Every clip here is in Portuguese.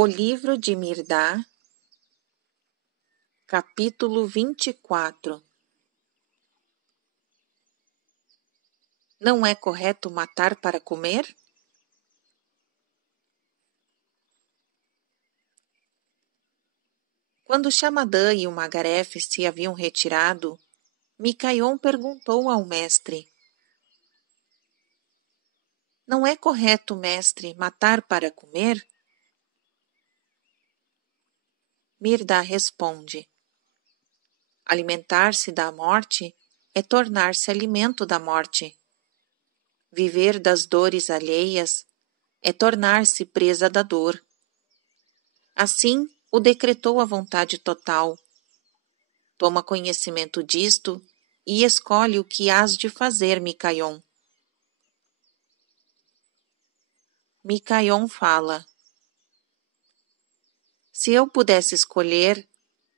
O livro de Mirdá, capítulo 24. Não é correto matar para comer? Quando Xamadã e o Magarefe se haviam retirado, Micaion perguntou ao mestre: Não é correto, mestre, matar para comer? Mirdá responde: Alimentar-se da morte é tornar-se alimento da morte. Viver das dores alheias é tornar-se presa da dor. Assim, o decretou a vontade total. Toma conhecimento disto e escolhe o que hás de fazer, Micaion. Micaion fala: Se eu pudesse escolher,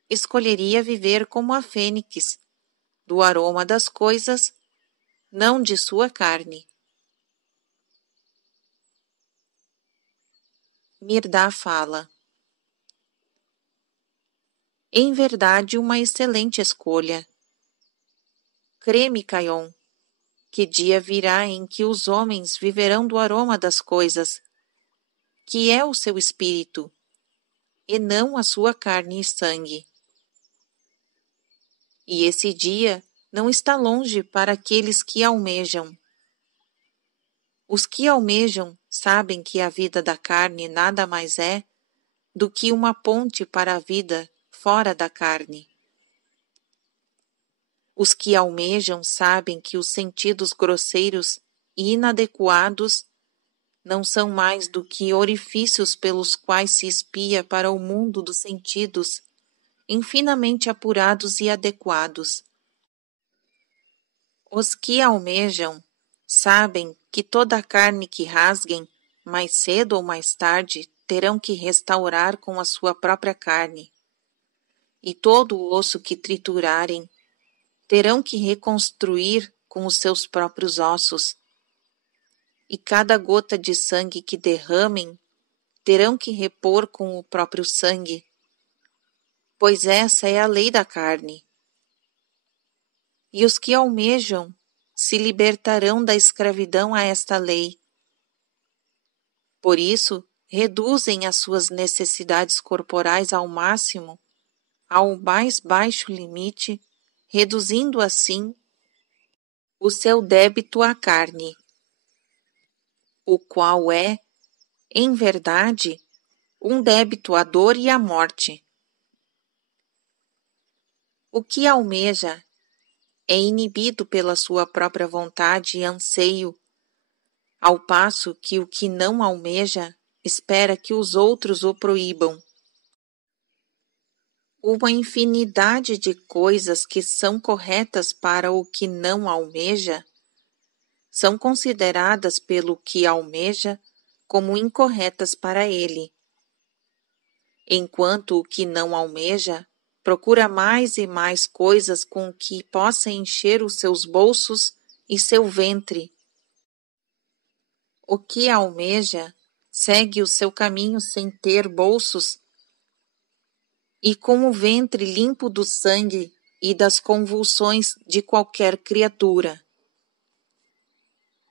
escolheria viver como a fênix, do aroma das coisas, não de sua carne. Mirdá fala: Em verdade, uma excelente escolha. Crê, Micaion, que dia virá em que os homens viverão do aroma das coisas, que é o seu espírito, e não a sua carne e sangue. E esse dia não está longe para aqueles que almejam. Os que almejam sabem que a vida da carne nada mais é do que uma ponte para a vida fora da carne. Os que almejam sabem que os sentidos grosseiros e inadequados não são mais do que orifícios pelos quais se espia para o mundo dos sentidos, infinamente apurados e adequados. Os que almejam sabem que toda a carne que rasguem, mais cedo ou mais tarde, terão que restaurar com a sua própria carne, e todo o osso que triturarem, terão que reconstruir com os seus próprios ossos, e cada gota de sangue que derramem, terão que repor com o próprio sangue, pois essa é a lei da carne. E os que almejam se libertarão da escravidão a esta lei. Por isso, reduzem as suas necessidades corporais ao máximo, ao mais baixo limite, reduzindo assim o seu débito à carne, o qual é, em verdade, um débito à dor e à morte. O que almeja é inibido pela sua própria vontade e anseio, ao passo que o que não almeja espera que os outros o proíbam. Uma infinidade de coisas que são corretas para o que não almeja são consideradas pelo que almeja como incorretas para ele, enquanto o que não almeja procura mais e mais coisas com que possa encher os seus bolsos e seu ventre. O que almeja segue o seu caminho sem ter bolsos e com o ventre limpo do sangue e das convulsões de qualquer criatura.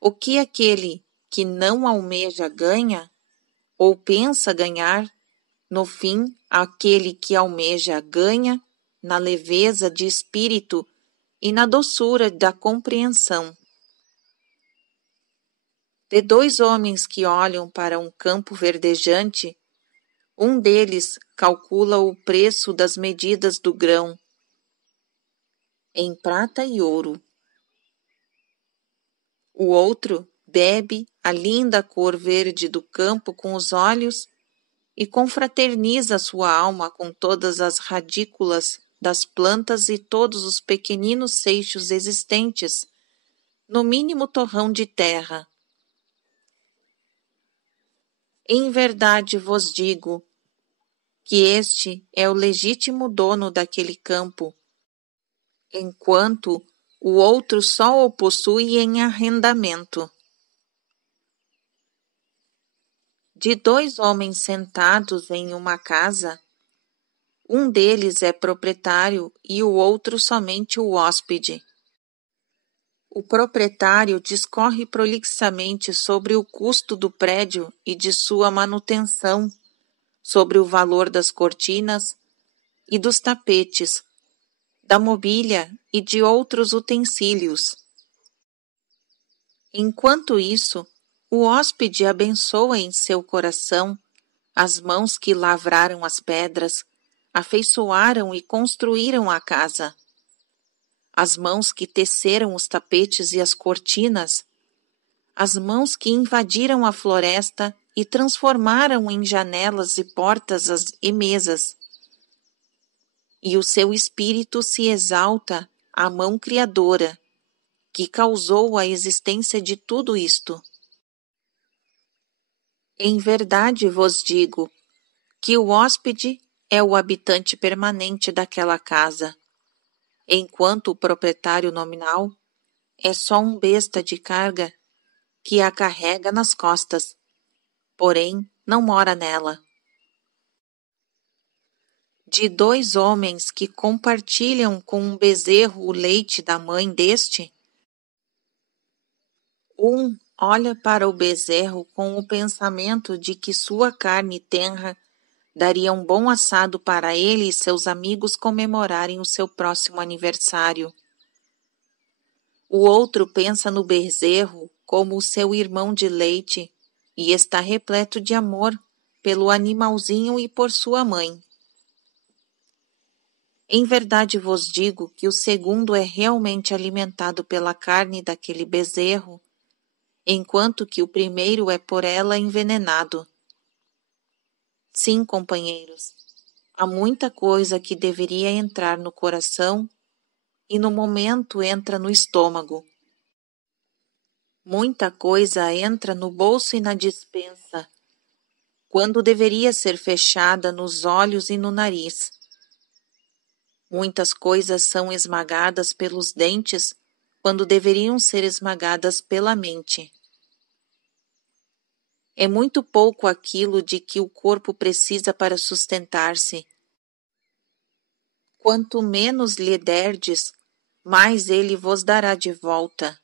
O que aquele que não almeja ganha, ou pensa ganhar, no fim, aquele que almeja ganha na leveza de espírito e na doçura da compreensão. De dois homens que olham para um campo verdejante, um deles calcula o preço das medidas do grão, em prata e ouro. O outro bebe a linda cor verde do campo com os olhos e confraterniza sua alma com todas as radículas das plantas e todos os pequeninos seixos existentes no mínimo torrão de terra. Em verdade vos digo que este é o legítimo dono daquele campo, enquanto o outro só o possui em arrendamento. De 2 homens sentados em uma casa, um deles é proprietário e o outro somente o hóspede. O proprietário discorre prolixamente sobre o custo do prédio e de sua manutenção, sobre o valor das cortinas e dos tapetes, da mobília e de outros utensílios. Enquanto isso, o hóspede abençoa em seu coração as mãos que lavraram as pedras, afeiçoaram e construíram a casa, as mãos que teceram os tapetes e as cortinas, as mãos que invadiram a floresta e transformaram em janelas e portas e mesas. E o seu espírito se exalta à mão criadora, que causou a existência de tudo isto. Em verdade vos digo que o hóspede é o habitante permanente daquela casa, enquanto o proprietário nominal é só um besta de carga que a carrega nas costas, porém não mora nela. De 2 homens que compartilham com um bezerro o leite da mãe deste, um olha para o bezerro com o pensamento de que sua carne tenra daria um bom assado para ele e seus amigos comemorarem o seu próximo aniversário. O outro pensa no bezerro como o seu irmão de leite e está repleto de amor pelo animalzinho e por sua mãe. Em verdade vos digo que o segundo é realmente alimentado pela carne daquele bezerro, enquanto que o primeiro é por ela envenenado. Sim, companheiros, há muita coisa que deveria entrar no coração e no momento entra no estômago. Muita coisa entra no bolso e na despensa, quando deveria ser fechada nos olhos e no nariz. Muitas coisas são esmagadas pelos dentes, quando deveriam ser esmagadas pela mente. É muito pouco aquilo de que o corpo precisa para sustentar-se. Quanto menos lhe derdes, mais ele vos dará de volta.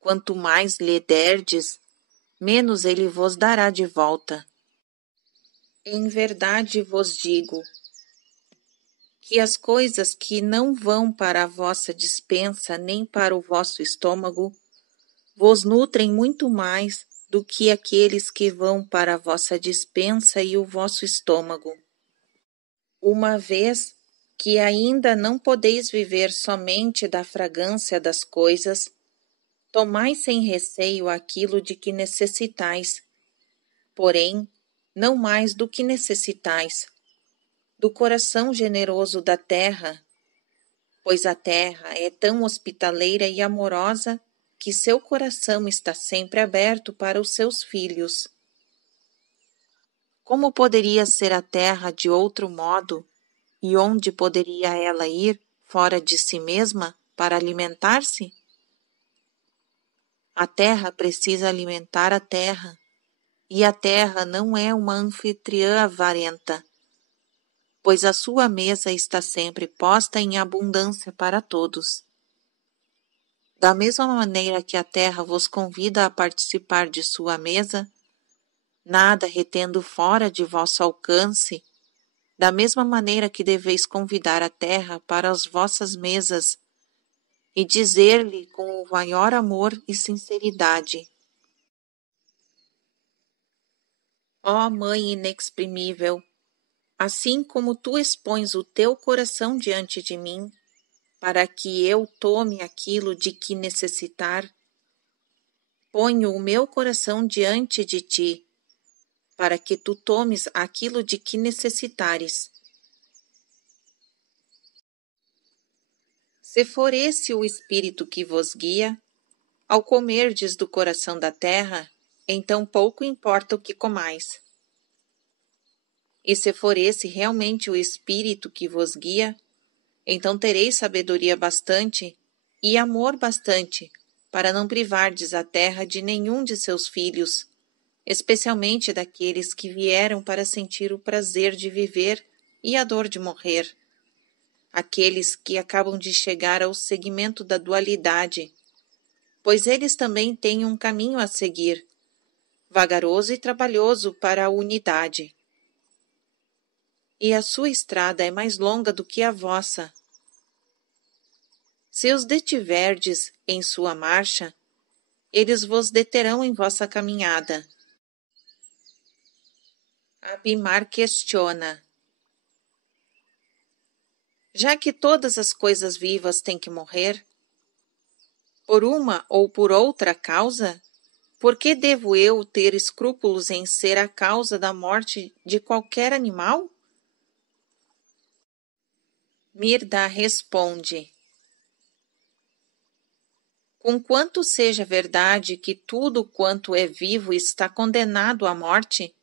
Quanto mais lhe derdes, menos ele vos dará de volta. Em verdade vos digo que as coisas que não vão para a vossa despensa nem para o vosso estômago vos nutrem muito mais do que aqueles que vão para a vossa despensa e o vosso estômago. Uma vez que ainda não podeis viver somente da fragrância das coisas, tomai sem receio aquilo de que necessitais, porém, não mais do que necessitais, do coração generoso da terra, pois a terra é tão hospitaleira e amorosa que seu coração está sempre aberto para os seus filhos. Como poderia ser a terra de outro modo, e onde poderia ela ir, fora de si mesma, para alimentar-se? A terra precisa alimentar a terra, e a terra não é uma anfitriã avarenta, pois a sua mesa está sempre posta em abundância para todos. Da mesma maneira que a terra vos convida a participar de sua mesa, nada retendo fora de vosso alcance, da mesma maneira que deveis convidar a terra para as vossas mesas e dizer-lhe com o maior amor e sinceridade: ó Mãe inexprimível, assim como tu expões o teu coração diante de mim, para que eu tome aquilo de que necessitar, ponho o meu coração diante de ti, para que tu tomes aquilo de que necessitares. Se for esse o Espírito que vos guia, ao comerdes do coração da terra, então pouco importa o que comais. E se for esse realmente o Espírito que vos guia, então tereis sabedoria bastante e amor bastante para não privardes a terra de nenhum de seus filhos, especialmente daqueles que vieram para sentir o prazer de viver e a dor de morrer, aqueles que acabam de chegar ao segmento da dualidade, pois eles também têm um caminho a seguir, vagaroso e trabalhoso para a unidade. E a sua estrada é mais longa do que a vossa. Se os detiverdes em sua marcha, eles vos deterão em vossa caminhada. Abimar questiona: já que todas as coisas vivas têm que morrer, por uma ou por outra causa, por que devo eu ter escrúpulos em ser a causa da morte de qualquer animal? Mirda responde: conquanto seja verdade que tudo quanto é vivo está condenado à morte,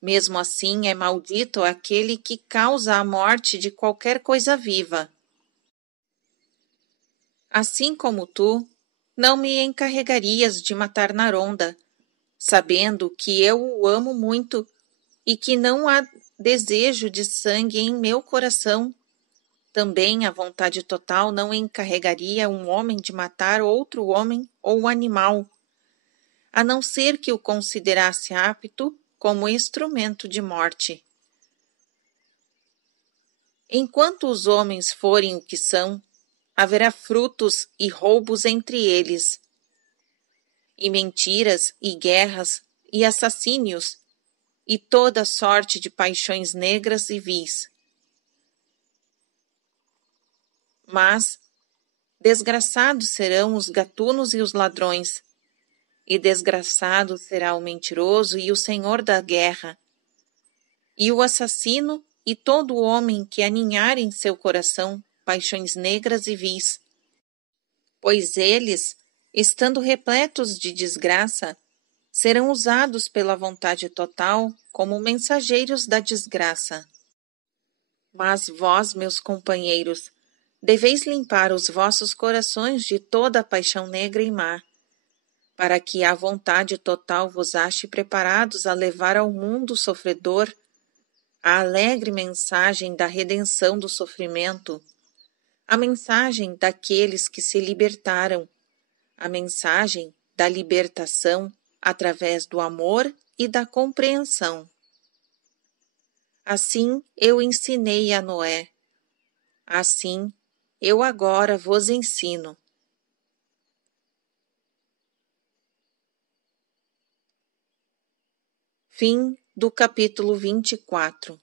mesmo assim é maldito aquele que causa a morte de qualquer coisa viva. Assim como tu, não me encarregarias de matar Naronda, sabendo que eu o amo muito e que não há desejo de sangue em meu coração. Também a vontade total não encarregaria um homem de matar outro homem ou animal, a não ser que o considerasse apto como instrumento de morte. Enquanto os homens forem o que são, haverá frutos e roubos entre eles, e mentiras, e guerras, e assassínios, e toda sorte de paixões negras e vis. Mas desgraçados serão os gatunos e os ladrões, e desgraçado será o mentiroso e o senhor da guerra, e o assassino e todo homem que aninhar em seu coração paixões negras e vis, pois eles, estando repletos de desgraça, serão usados pela vontade total como mensageiros da desgraça. Mas vós, meus companheiros, deveis limpar os vossos corações de toda a paixão negra e má, para que a vontade total vos ache preparados a levar ao mundo sofredor a alegre mensagem da redenção do sofrimento, a mensagem daqueles que se libertaram, a mensagem da libertação através do amor e da compreensão. Assim eu ensinei a Noé. Assim eu agora vos ensino. Fim do capítulo 24.